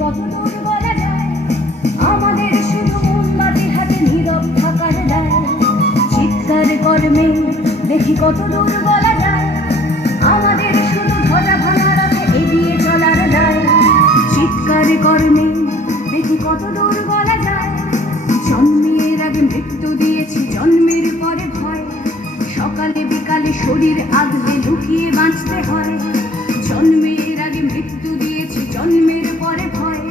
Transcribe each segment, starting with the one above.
কত দূর বলা যায়, আমাদের শুধু মোমবাতি হাতে নীরব থাকার দায়। চিৎকার কর্মে দেখি কত দূর বলা যায়, আমাদের শুধু ধ্বজা ভাঙা রাতে এগিয়ে চলার দায়। চিৎকার কর্মে দেখি কত দূর বলা যায়, জন্মের আগে মৃত্যু দিয়েছি, জন্মের পরে ভয়। সকালে বিকালে শরীর আগলে লুকিয়ে বাঁচতে হয়। জন্মের আগে মৃত্যু দিয়েছি, জন্মের পরে ভয়।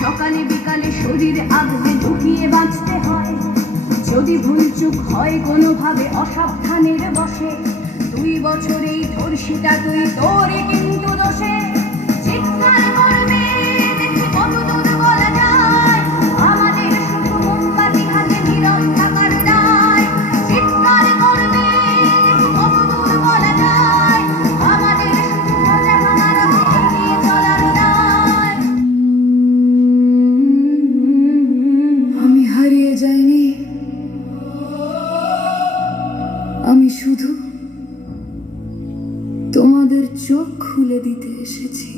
সকালে বিকালে শরীর আগলে লুকিয়ে বাঁচতে হয়। যদি ভুলচুক হয় কোনোভাবে অসাবধানের বসে, 2 বছর এই ধর্ষিতা তুই, তোরই কিন্তু দোষে। চিৎকার করবে দেখি কত দূর বলা যায়, আমাদের শুধু মোমবাতি হাতে নীরব থাকার দায়। চিৎকার করবে দেখি কত দূর বলা যায়, আমাদের শুধু ধ্বজা ভাঙা রাতে এগিয়ে চলার দায়। আমি হারিয়ে যাইনি, আমি শুধু তোমাদের চোখ খুলে দিতে এসেছি।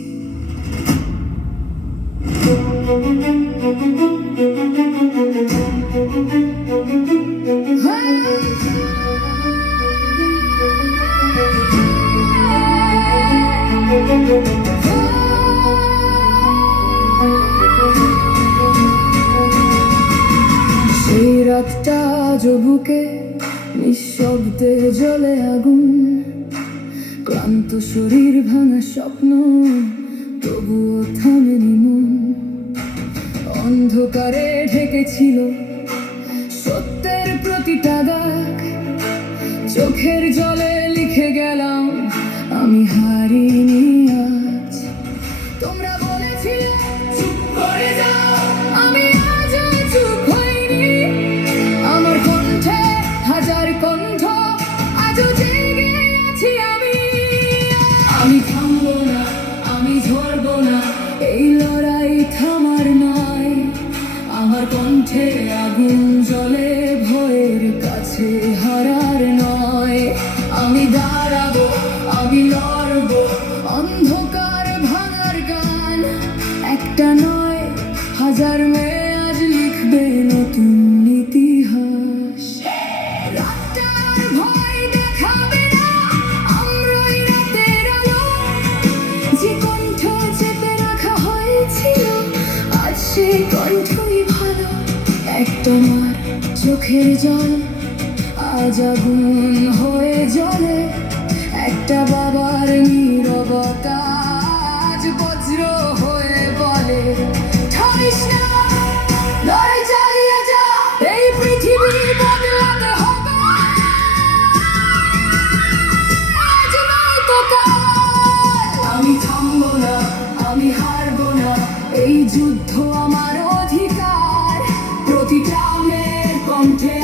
সেই রাতটা আজও বুকে নিঃশব্দে জ্বলে আগুন, ক্লান্ত শরীর ভাঙা স্বপ্ন তবুও থামেনি মন। অন্ধকারে ঢেকেছিল সত্যের প্রতিটা দাগ, চোখের জলে লিখে গেলাম আমি হারিনি আজ। তোমরা বলেছিলে চুপ করে যাও, আমি আজও চুপ হইনি। আমার কণ্ঠে হাজার কণ্ঠ, আজও জেগে আছি আমি। আমি থামবো না, আমি ঝরবো না, এই লড়াই থামার নয়। আমার কণ্ঠে আগুন জ্বলে, ভয়ের কাছে হারার নয়। আমি দাঁড়াবো, আমি লড়বো, অন্ধকার ভাঙার গান। একটা নয়, হাজার মেয়ে আজ লিখবে নতুন ইতিহাস। রাতটার ভয় দেখাবে না, আমরাই রাতের আলো। যে কণ্ঠ চেপে রাখা হয়েছিল, আজ সেই কণ্ঠই ভালো। একটা মার চোখের জল আজ আগুন হয়ে জ্বলে, একটা বাবার নীরবতা আজ বজ্র হয়ে বলে থামিস না, লড়াই চালিয়ে যা, এই পৃথিবী বদলাতে হবে। আজ নয় তো কাল। আমি থামবো না, আমি হারবো না, এই যুদ্ধ আমার অধিকার। প্রতিটা মেয়ের কণ্ঠে